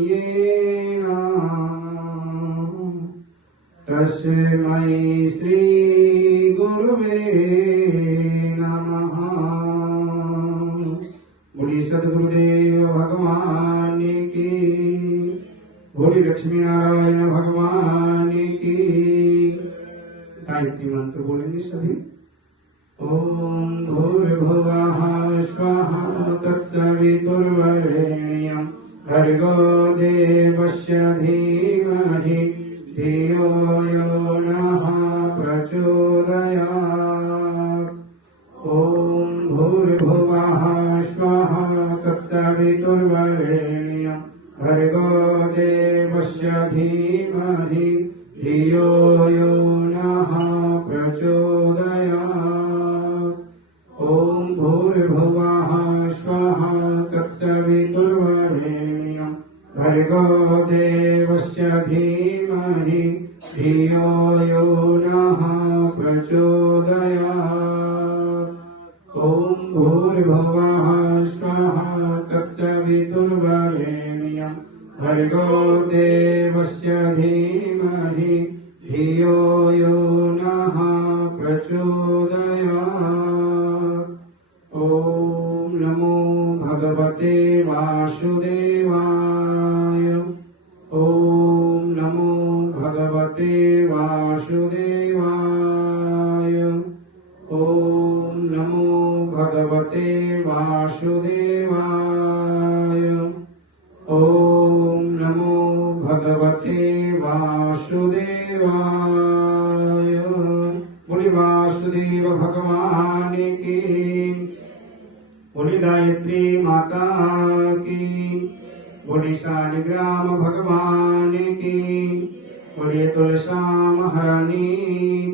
येन तस्मै श्री गुरुवे नमः। बोली सद्गुरुदेव भगवान की, बोली लक्ष्मी नारायण भगवान की। गायत्री मंत्र बोलेंगे सभी। ओम भूर्भुवः स्वः तत्सवितुर्वरेण्यं भर्गो देवस्य धीमहि धियो यो नः प्रचोदयात्। ओम भूर्भुवः स्वः तत्सवितुर्वरेण्यं भर्गो देवस्य धीमहि धियो यो नः प्रचोदयात्। ओम भूर्भुवः स्वः तत्सवितुर्वरेण्यं भर्गो देवस्य धीमहि धियो यो नः प्रचोदयात्। ओम भूर्भुवः स्वः तत्सवितुर्वरेण्यं भर्गो देवस्य धीमहि धियो यो नः प्रचोदयात्। ओम नमो भगवते वासुदेवाय। ओम नमो भगवते वासुदेवाय। ओम नमो भगवते वासुदेवाय। ओम नमो भगवते वासुदेवाय। बोली वासुदेव भगवान की, बोली गायत्री माता की, बोली शालिग्राम भगवान की, बोली तुलसा महारानी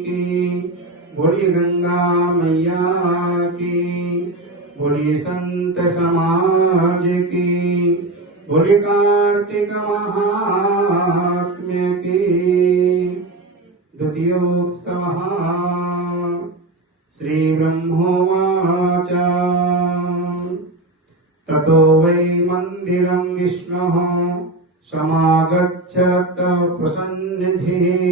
की, बोली गंगा मैया की, बोली संत समाज की, बोली कार्तिक महात्म्य की। द्वितीयोत्सवः श्री ब्रह्मोवाच ततो वै मंदिरं विष्णुः समागच्छत प्रसन्निधिः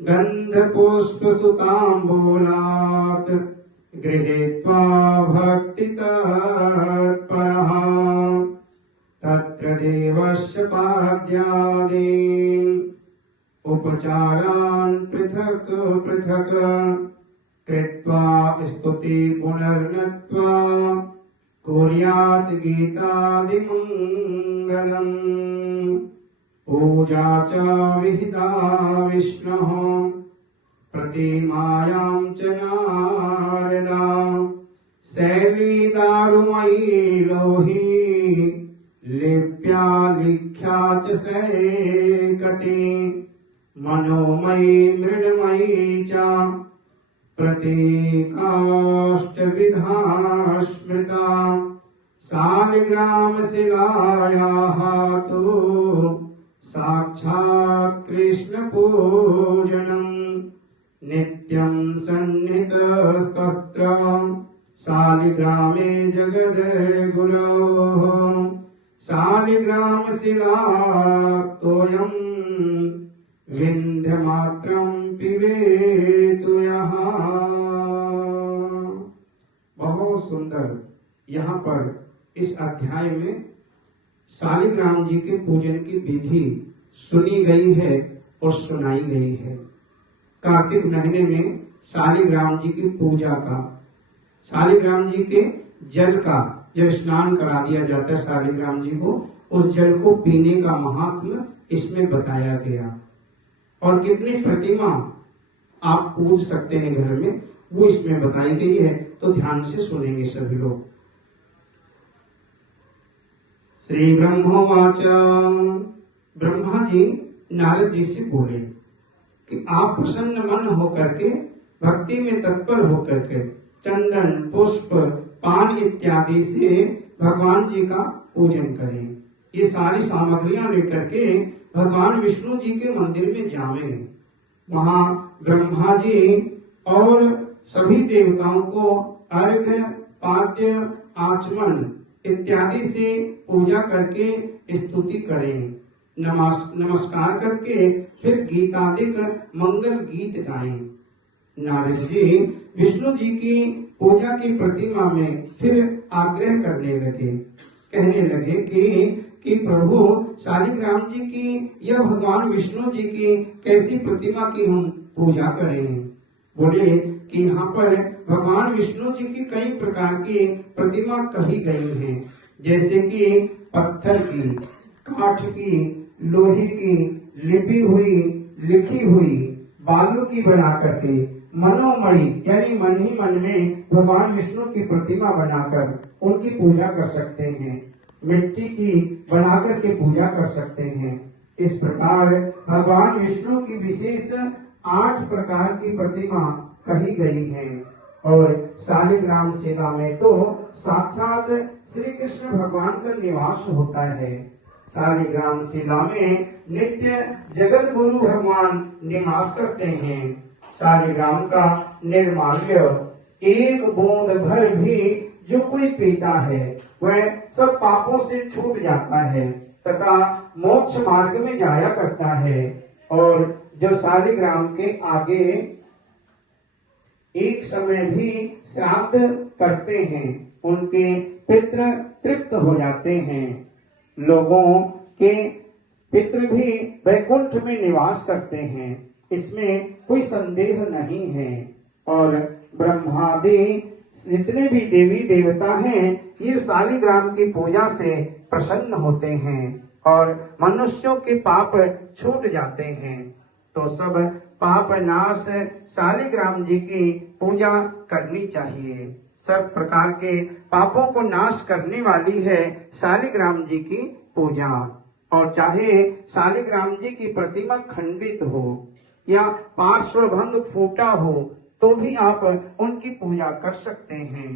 गन्धपुष्पसुताम्बूलात् गृहीत्वा भक्तितत्परः तत्र देवस्य पाद्यादीन् उपचारान् पृथक् पृथक् कृत्वा स्तुति पुनर्नत्वा कुर्यात् गीतादिमङ्गलम्। पूजा च विहिता विष्णोः प्रतिमायां च नारदा शैली दारुमयी लोही लिप्या लिख्या च सैकटी मनोमयी मृण्मयी च प्रतीकाष्टविधा स्मृता शालिग्रामशिलायाः तु साक्षात् कृष्णपूजनम् नित्यं सन्निधस्तत्र शालिग्रामे जगद्गुरोः शालिग्रामशिला तोयम् विन्ध्यमात्रं पिबेतु यः। बहुत सुंदर यहाँ पर इस अध्याय में शालिग्राम जी के पूजन की विधि सुनी गई है और सुनाई गई है। कार्तिक महीने में शालिग्राम जी की पूजा का, शालिग्राम जी के जल का जब स्नान करा दिया जाता है शालिग्राम जी को, उस जल को पीने का महात्म्य इसमें बताया गया। और कितनी प्रतिमा आप पूज सकते हैं घर में, वो इसमें बताई गई है। तो ध्यान से सुनेंगे सभी लोग। श्री ब्रह्मोवाच, ब्रह्मा जी नारद जी से बोले कि आप प्रसन्न मन होकर के, भक्ति में तत्पर होकर के चंदन, पुष्प, पान इत्यादि से भगवान जी का पूजन करें। ये सारी सामग्रियां लेकर के भगवान विष्णु जी के मंदिर में जावें। वहां ब्रह्मा जी और सभी देवताओं को अर्घ्य, पाद्य, आचमन इत्यादि से पूजा करके स्तुति करें। नमस्कार करके फिर गीतादिक मंगल गीत गाएं। नारद जी विष्णु जी की पूजा की प्रतिमा में फिर आग्रह करने लगे, कहने लगे कि प्रभु शालिग्राम जी की या भगवान विष्णु जी की कैसी प्रतिमा की हम पूजा करें। बोले कि यहाँ पर भगवान विष्णु जी की कई प्रकार की प्रतिमा कही गई हैं, जैसे कि पत्थर की, काठ की, लोहे की, लिपी हुई, लिखी हुई, बालू की बना करके, मनोमणि यानी मन ही मन में भगवान विष्णु की प्रतिमा बनाकर उनकी पूजा कर सकते हैं, मिट्टी की बनाकर के पूजा कर सकते हैं। इस प्रकार भगवान विष्णु की विशेष 8 प्रकार की प्रतिमा कही गई है। और शालिग्राम शिला में तो साक्षात श्री कृष्ण भगवान का निवास होता है। शालिग्राम शिला में नित्य जगत गुरु भगवान निवास करते हैं। शालिग्राम का निर्माल्य एक बूंद भर भी जो कोई पीता है वह सब पापों से छूट जाता है तथा मोक्ष मार्ग में जाया करता है। और जो शालिग्राम के आगे एक समय भी श्राद्ध करते हैं उनके पितृ तृप्त हो जाते हैं। लोगों के पितृ भी वैकुंठ में निवास करते हैं, इसमें कोई संदेह नहीं है। और ब्रह्मादि जितने भी देवी देवता हैं ये शालिग्राम की पूजा से प्रसन्न होते हैं और मनुष्यों के पाप छूट जाते हैं। तो सब पाप नाश शालिग्राम जी की पूजा करनी चाहिए। सब प्रकार के पापों को नाश करने वाली है शालिग्राम जी की पूजा। और चाहे शालिग्राम जी की प्रतिमा खंडित हो या पार्श्वभंग फूटा हो तो भी आप उनकी पूजा कर सकते हैं।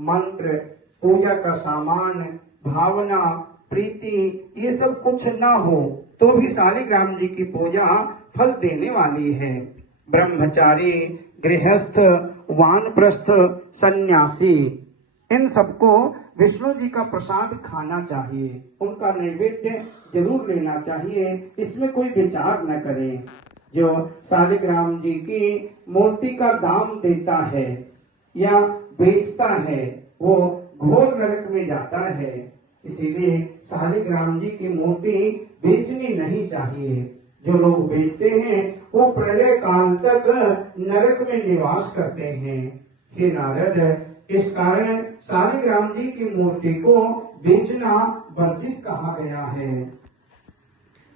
मंत्र, पूजा का सामान, भावना, प्रीति ये सब कुछ ना हो तो भी शालिग्राम जी की पूजा फल देने वाली है। ब्रह्मचारी, गृहस्थ, वानप्रस्थ, सन्यासी इन सबको विष्णु जी का प्रसाद खाना चाहिए, उनका नैवेद्य जरूर लेना चाहिए, इसमें कोई विचार न करें। जो शालिग्राम जी की मूर्ति का दाम देता है या बेचता है वो घोर नरक में जाता है। इसीलिए शालिग्राम जी की मूर्ति बेचनी नहीं चाहिए। जो लोग बेचते हैं वो प्रलय काल तक नरक में निवास करते हैं। हे नारद, इस कारण शालिग्राम जी की मूर्ति को बेचना वर्जित कहा गया है।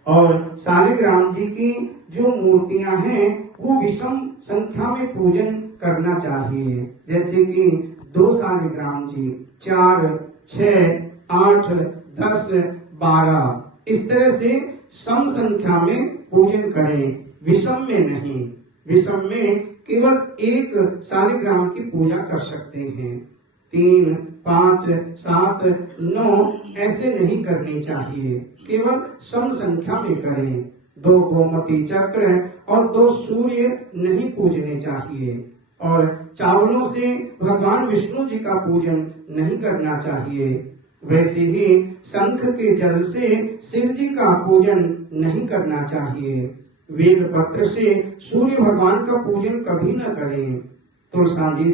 और शालिग्राम जी की जो मूर्तियां हैं वो विषम संख्या में पूजन करना चाहिए, जैसे कि 2 शालिग्राम जी, 4, 6, 8, 10, 12 इस तरह से सम संख्या में पूजन करें, विषम में नहीं। विषम में केवल 1 शालिग्राम की पूजा कर सकते हैं, 3, 5, 7, 9 ऐसे नहीं करनी चाहिए, केवल सम संख्या में करें। 2 गोमती चक्र और 2 सूर्य नहीं पूजने चाहिए। और चावलों से भगवान विष्णु जी का पूजन नहीं करना चाहिए। वैसे ही शंख के जल से शिव जी का पूजन नहीं करना चाहिए। बेल पत्र से सूर्य भगवान का पूजन कभी न करें। तुलसी जी